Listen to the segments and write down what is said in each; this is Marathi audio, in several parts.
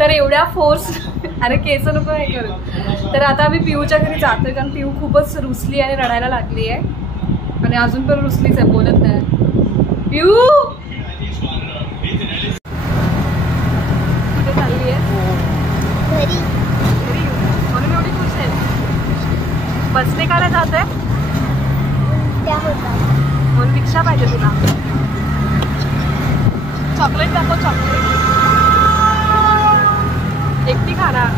तर एवढ्या फोर्स अरे केस नको हे करू. तर आता आम्ही पिऊच्या घरी जातोय कारण पिऊ खूपच रुसली आणि रडायला लागली आहे आणि अजून पण रुसलीच आहे, बोलत नाही. पिऊ कुठे चालली आहे? घरी. घरी म्हणून एवढी खुश आहे. बसने काढा जात आहे म्हणून रिक्षा पाहिजे तुला. चॉकलेट दाखव. चॉकलेट एकटी खाणार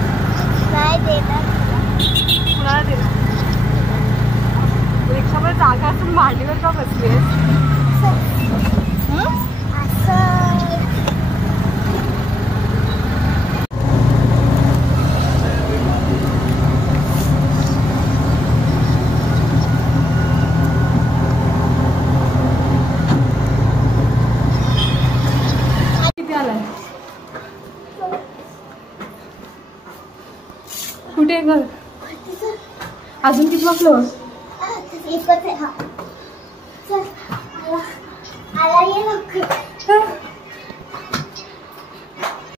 नाही देणार कुणाला देणार. रिक्षामध्ये जागा असून मांडीवर का बसली आहेस? किती आलाय? कुठे घर? अजून किती वाजलं?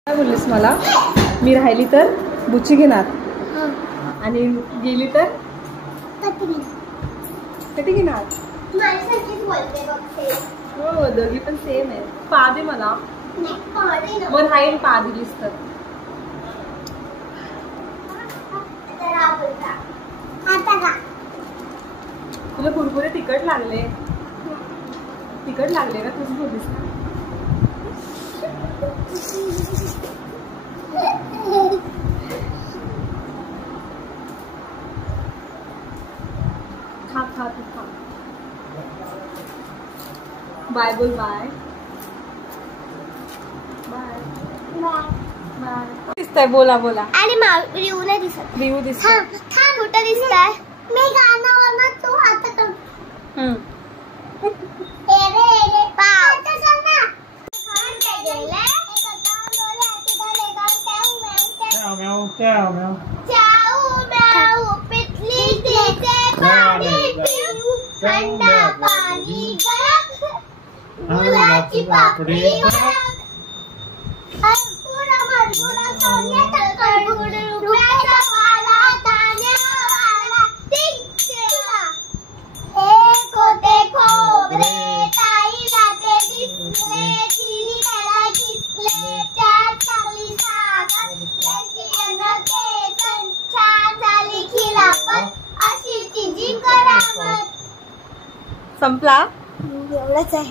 काय बोललीस मला? मी राहिली तर बुच्ची घेणार आणि गेली तर कधी घेणार? हो दोघी पण सेम आहे. पा दे मला. मग राहील पा दिलीस तर. तुला कुरकुरे तिखट लागले ना तुझं बोलीस ना. खा तू खा. बाय बोल. Bye bye bye. दिसतंय बोला. आणि रिऊ नाही दिसत. रिऊ दिसत. कुठं दिसतंय? मी गाणं तू आता कर. मुलाची पापडी संपला. एवढंच आहे.